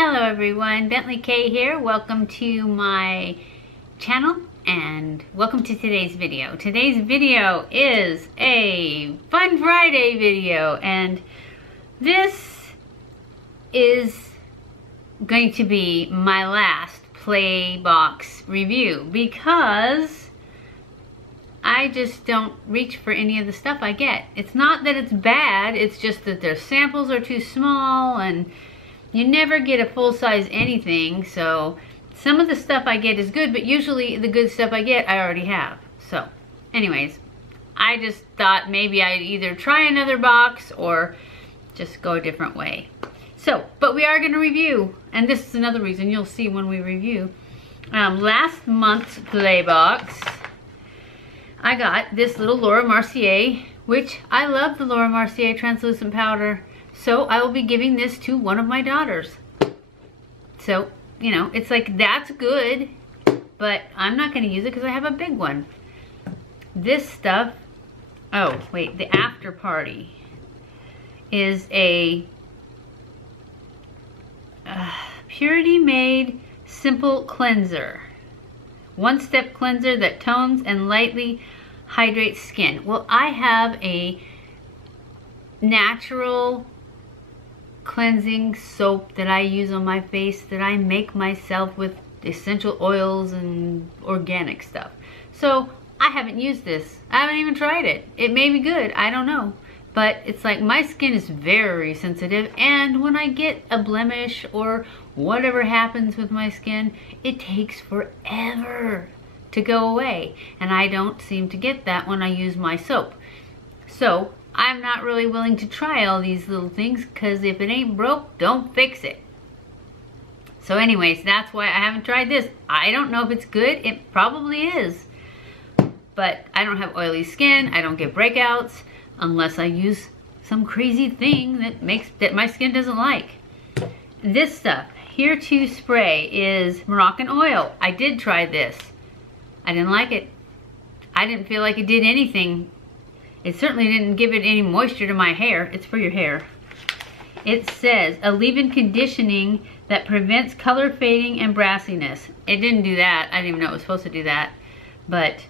Hello everyone, BentlyK here. Welcome to my channel and welcome to today's video. Today's video is a Fun Friday video, and this is going to be my last play box review because I just don't reach for any of the stuff I get. It's not that it's bad, it's just that their samples are too small and you never get a full-size anything, so some of the stuff I get is good, but usually the good stuff I get I already have. So anyways, I just thought maybe I'd either try another box or just go a different way. So, but we are going to review, and this is another reason you'll see when we review. Last month's play box, I got this little Laura Mercier, which I love the Laura Mercier translucent powder. So I will be giving this to one of my daughters. So, you know, it's like, that's good, but I'm not going to use it because I have a big one. This stuff, oh wait, the After Party is a Purity Made Simple Cleanser. One-step cleanser that tones and lightly hydrates skin. Well, I have a natural cleansing soap that I use on my face that I make myself with essential oils and organic stuff. So I haven't used this. I haven't even tried it. It may be good, I don't know. But it's like my skin is very sensitive, and when I get a blemish or whatever happens with my skin, it takes forever to go away. And I don't seem to get that when I use my soap. So I'm not really willing to try all these little things because if it ain't broke, don't fix it. So anyways, that's why I haven't tried this. I don't know if it's good. It probably is. But I don't have oily skin. I don't get breakouts unless I use some crazy thing that my skin doesn't like. This stuff, Here to Spray, is Moroccan Oil. I did try this. I didn't like it. I didn't feel like it did anything. It certainly didn't give it any moisture to my hair. It's for your hair. It says a leave-in conditioning that prevents color fading and brassiness. It didn't do that. I didn't even know it was supposed to do that. But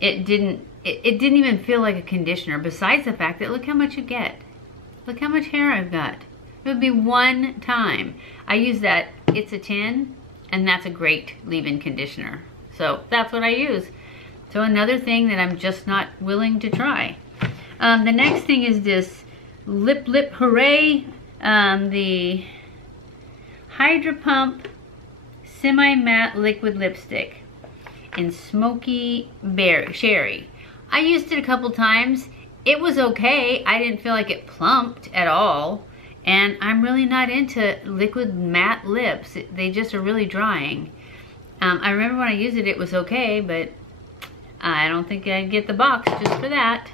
it didn't even feel like a conditioner, besides the fact that look how much you get. Look how much hair I've got. It would be one time. I use that. It's a 10, and that's a great leave-in conditioner. So that's what I use. So another thing that I'm just not willing to try. The next thing is this Lip Hooray, the Hydra Pump Semi-Matte Liquid Lipstick in Smoky Cherry. I used it a couple times. It was okay. I didn't feel like it plumped at all. And I'm really not into liquid matte lips. They just are really drying. I remember when I used it, it was okay, but I don't think I'd get the box just for that.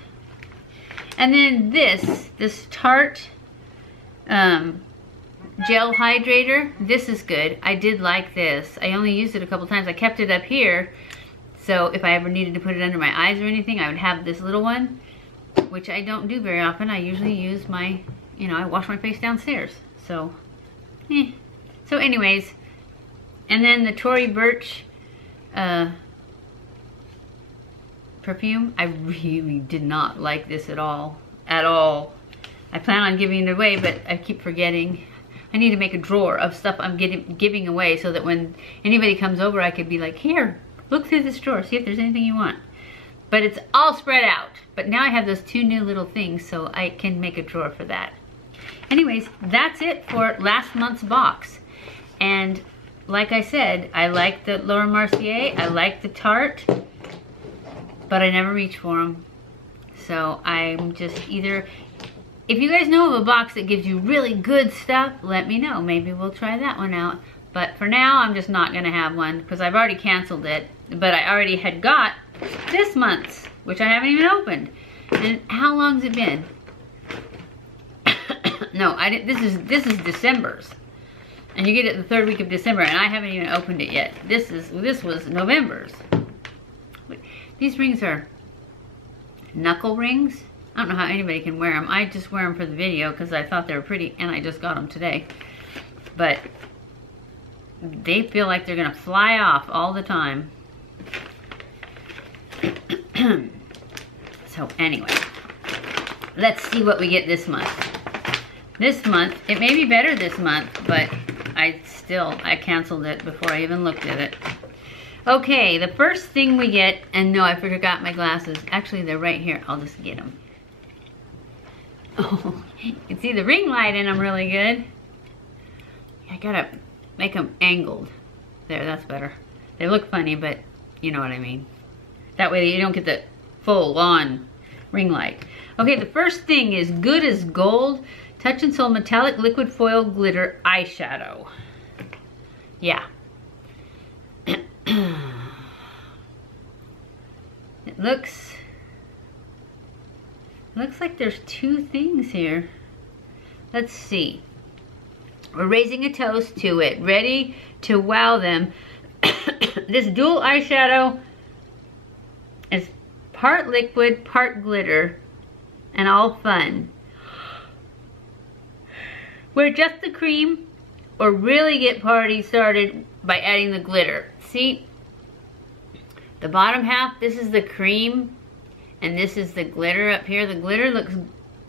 And then this Tarte Gel Hydrator. This is good. I did like this. I only used it a couple times. I kept it up here, so if I ever needed to put it under my eyes or anything, I would have this little one, which I don't do very often. I usually use my, I wash my face downstairs. So, So anyways, and then the Tory Burch perfume. I really did not like this at all. I plan on giving it away, but I keep forgetting. I need to make a drawer of stuff I'm giving away so that when anybody comes over, I could be like, here, look through this drawer, see if there's anything you want. But it's all spread out. But now I have those two new little things, so I can make a drawer for that. Anyways, that's it for last month's box. And like I said, I like the Laura Mercier, I like the Tarte, but I never reach for them. So I'm just either, if you guys know of a box that gives you really good stuff, let me know. Maybe we'll try that one out. But for now, I'm just not gonna have one because I've already canceled it. But I already had got this month's, which I haven't even opened. And how long's it been? No, I didn't. This is December's. And you get it the third week of December, and I haven't even opened it yet. This was November's. These rings are knuckle rings. I don't know how anybody can wear them. I just wear them for the video because I thought they were pretty, and I just got them today. but they feel like they're gonna fly off all the time. So anyway, let's see what we get this month. This month, it may be better this month, but I canceled it before I even looked at it. Okay, the first thing we get, and no, I forgot my glasses. Actually, they're right here. I'll just get them. Oh, you can see the ring light in them really good. I gotta make them angled. There, that's better. They look funny, but you know what I mean. That way you don't get the full-on ring light. Okay, the first thing is Good as Gold Touch and Soul Metallic Liquid Foil Glitter Eyeshadow. Yeah. It looks like there's two things here. Let's see. We're raising a toast to it. Ready to wow them. This dual eyeshadow is part liquid, part glitter, and all fun. Wear just the cream or really get party started by adding the glitter. See, the bottom half, this is the cream, and this is the glitter up here. The glitter looks,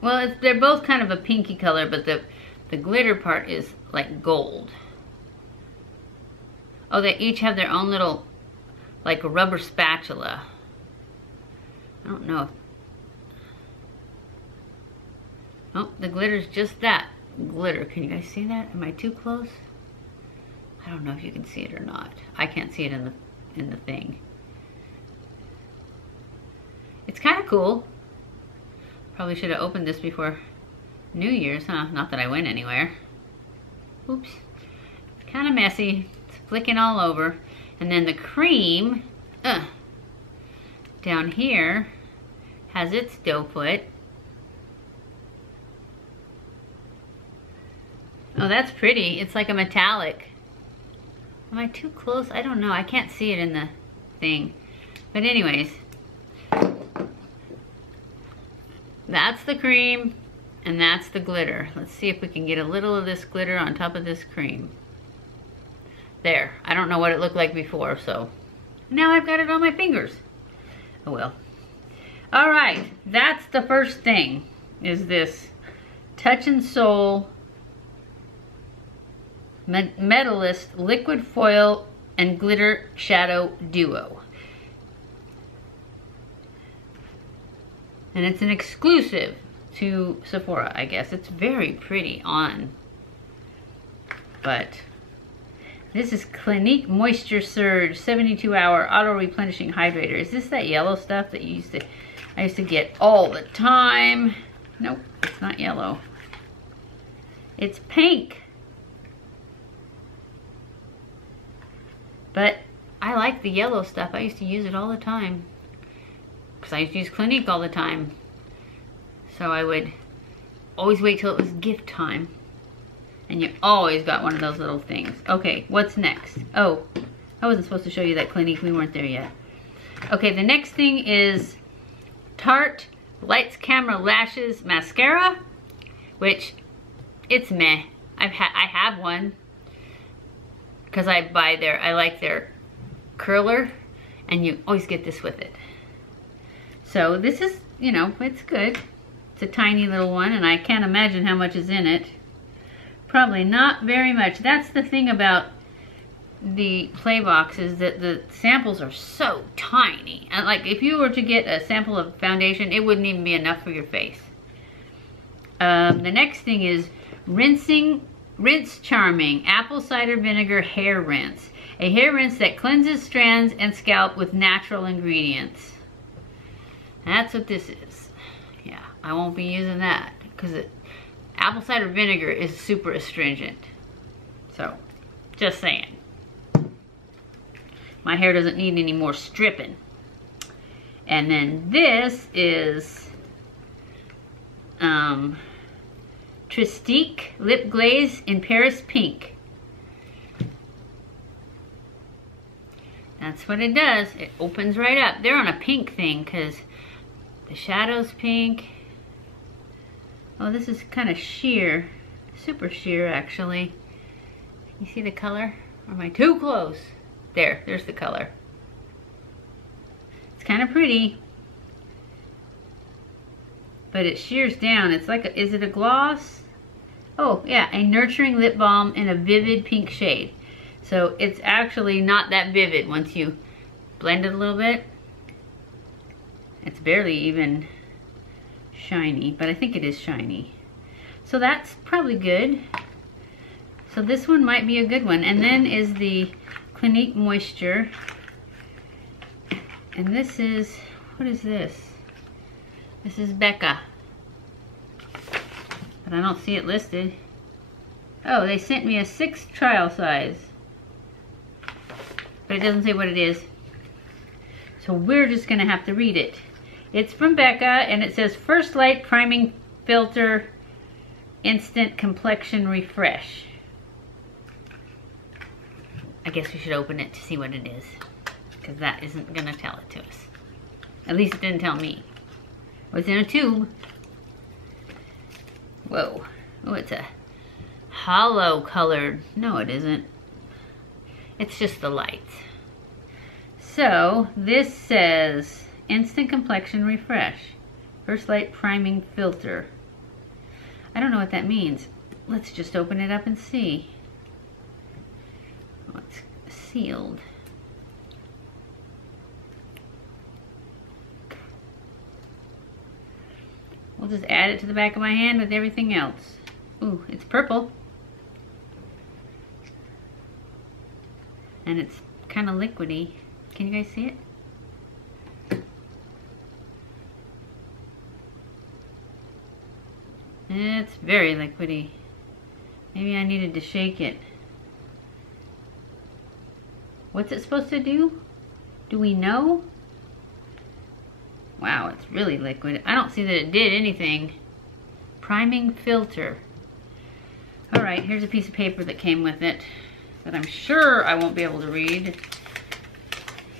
well, they're both kind of a pinky color, but the glitter part is like gold. Oh, they each have their own little, like a rubber spatula. I don't know. Oh, the glitter's just that. Glitter. Can you guys see that? Am I too close? I don't know if you can see it or not. I can't see it in the thing. It's kind of cool. Probably should have opened this before New Year's, huh? Not that I went anywhere. Oops. It's kind of messy. It's flicking all over. And then the cream down here has its doe foot. Oh, that's pretty. It's like a metallic. Am I too close? I don't know. I can't see it in the thing. But anyways, that's the cream and that's the glitter. Let's see if we can get a little of this glitter on top of this cream. There. I don't know what it looked like before, so now I've got it on my fingers. Oh well. All right, that's the first thing, is this Touch and Soul Metalist Liquid Foil and Glitter Shadow Duo. And it's an exclusive to Sephora, I guess. It's very pretty on. But this is Clinique Moisture Surge 72-hour auto replenishing hydrator. Is this that yellow stuff that I used to get all the time? Nope, it's not yellow. It's pink. But I like the yellow stuff. I used to use it all the time, because I used to use Clinique all the time. So I would always wait till it was gift time. And you always got one of those little things. Okay, what's next? Oh, I wasn't supposed to show you that Clinique. We weren't there yet. Okay, the next thing is Tarte Lights Camera Lashes Mascara, which it's meh. I have one because I like their curler, and you always get this with it. So this is, you know, it's good. It's a tiny little one, and I can't imagine how much is in it. Probably not very much. That's the thing about the play box, is that the samples are so tiny. And like, if you were to get a sample of foundation, it wouldn't even be enough for your face. The next thing is Rinse Charming Apple Cider Vinegar Hair Rinse. A hair rinse that cleanses strands and scalp with natural ingredients. That's what this is. Yeah, I won't be using that because apple cider vinegar is super astringent. So, just saying. My hair doesn't need any more stripping. And then this is Tristique Lip Glaze in Paris Pink. That's what it does. It opens right up. They're on a pink thing because the shadow's pink. Oh, this is kind of sheer. Super sheer, actually. You see the color? Or am I too close? There's the color. It's kind of pretty. But it shears down. It's like, is it a gloss? Oh, yeah, a nurturing lip balm in a vivid pink shade. So it's actually not that vivid once you blend it a little bit. It's barely even shiny, but I think it is shiny. So that's probably good. So this one might be a good one. And then is the Clinique Moisture. And this is, what is this? This is Becca. But I don't see it listed. Oh, they sent me a 6 trial size. But it doesn't say what it is. So we're just gonna have to read it. It's from Becca and it says First Light Priming Filter Instant Complexion Refresh. I guess we should open it to see what it is, because that isn't gonna tell it to us. At least it didn't tell me. It was in a tube. Whoa. Oh, it's a hollow colored. No, it isn't. It's just the lights. So this says Instant Complexion Refresh. First Light Priming Filter. I don't know what that means. Let's just open it up and see. Oh, it's sealed. We'll just add it to the back of my hand with everything else. Ooh, it's purple. And it's kind of liquidy. Can you guys see it? It's very liquidy. Maybe I needed to shake it. What's it supposed to do? Do we know? Wow, it's really liquid. I don't see that it did anything. Priming filter. All right, here's a piece of paper that came with it that I'm sure I won't be able to read.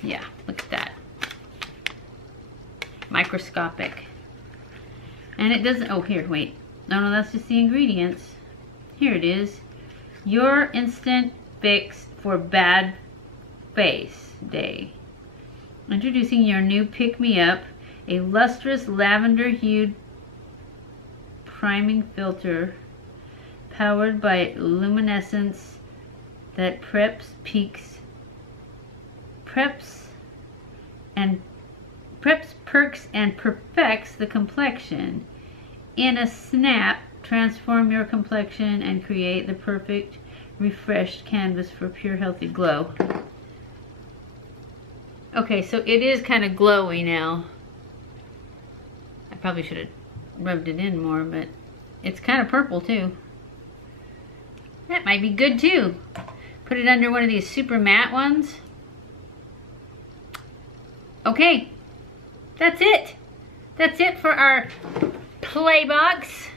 Yeah, look at that. Microscopic. And it doesn't, oh here, wait. No, that's just the ingredients. Here it is. Your instant fix for bad face day. Introducing your new Pick Me Up, a lustrous lavender hued priming filter powered by luminescence that preps, perks, and perfects the complexion. In a snap, transform your complexion and create the perfect refreshed canvas for pure healthy glow. Okay, so it is kind of glowy now. I probably should have rubbed it in more, but it's kind of purple too. That might be good too. Put it under one of these super matte ones. Okay, that's it. That's it for our play box,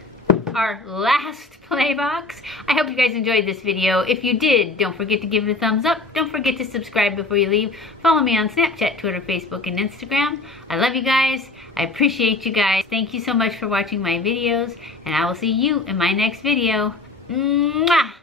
our last play box. I hope you guys enjoyed this video. If you did, don't forget to give it a thumbs up. Don't forget to subscribe before you leave. Follow me on Snapchat, Twitter, Facebook, and Instagram. I love you guys. I appreciate you guys. Thank you so much for watching my videos, and I will see you in my next video. Mwah!